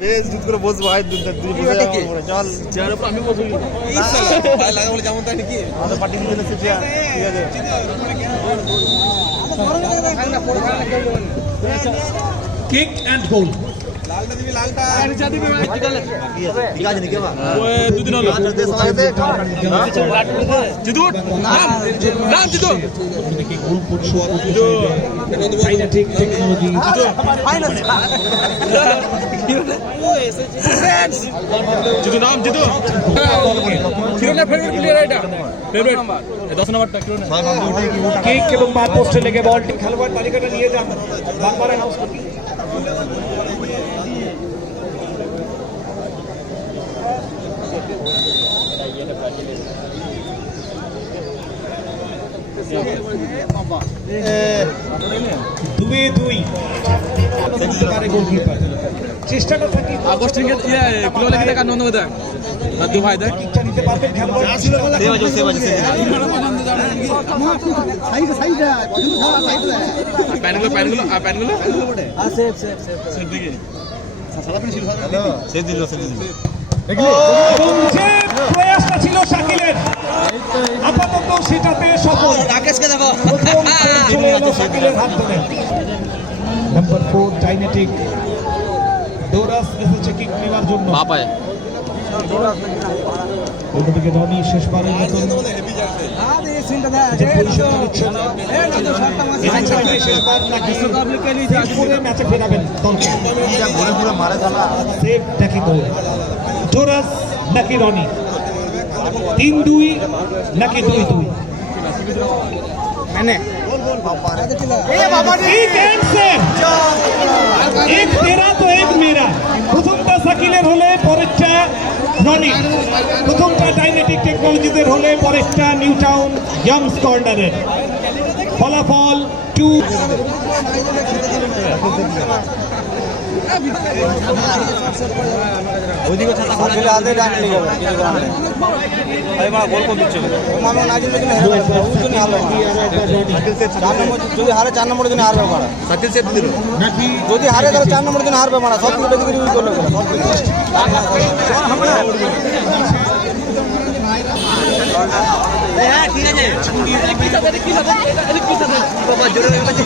বেশ দুধ করে বসবো ভাই দুধ চল চেয়ারের উপর আমি বসবো ভাই লাগা বলে যেমন তাই নাকি আমাদের পার্টি দিয়ে দিয়েছে চেয়ার ঠিক আছে কিক এন্ড গোল লালটা দিবি লালটা আরে দিবি ভাই ঠিক আছে নাকি বাবা ওই দুদিন হলো জিতু নাম জিতু দেখি গোল করছো কাইনেটিক টেকনোলজি ফাইনাল জিতু নাম জিতু কিরণের ফেভারিট প্লেয়ার এটা ফেভারিট 10 নম্বরটা কিরণের কিক এবং বার পোস্টে লেগে বলটি খেলোয়াড় তালিকাটা নিয়ে যান বারবার অ্যানাউন্স করুন দুই দুই গোলকিপার চেষ্টাটা থাকে আগস্ট রিঙ্গেট কিলো লেগে টাকা নন্দ দেয় দাদু ভাই দেয় কিকটা নিতে পারবেন খেলোয়াড় প্যানগুলো সেফ দিকে সেফ দিল এবং যে প্রয়াসটা ছিল শাকিলের আপাতত সেটাতে সফল রাকেশকে দেখো চলে এলো শাকিলের হাত ধরে নাম্বার 4 ডাইনেটিক ডোরাস এসেছে কিক নেওয়ার জন্য বাপায় অন্যদিকে রনি শেষবারের মতো যে পরিষেবা দিচ্ছেন শেষবার নাকি করে ম্যাচে ফেরাবেন দলকে সেভ নাকি গোল ডোরাস নাকি রনি 3-2 নাকি 2-2 मैंने एक तेरा तो एक मेरा প্রথমটা সাকিলের হলে পরেরটা রনি প্রথমটা ডাইনেটিক টেকনোলজিদের হলে পরেরটা নিউ টাউন ইয়াংস কর্নারের ফলাফল 2 ওদিকে ছাতা খুলে আদে ডান নিয়ে যাবে কিছু করার নেই ভাই মা গোল কোন দিচ্ছে ও মামা না জিতলে কিন্তু হেরে যাবে ও তো হারবে চার নম্বর যদি হারে 4 নম্বরের জন্য হারবে মারা সাকিল সেট দিল যদি হারে তাহলে 4 নম্বরের জন্য হারবে মারা সব কিছু দেখে দিবি করলে হ্যাঁ ঠিক আছে কি সাথে বাবা জোরে বাজে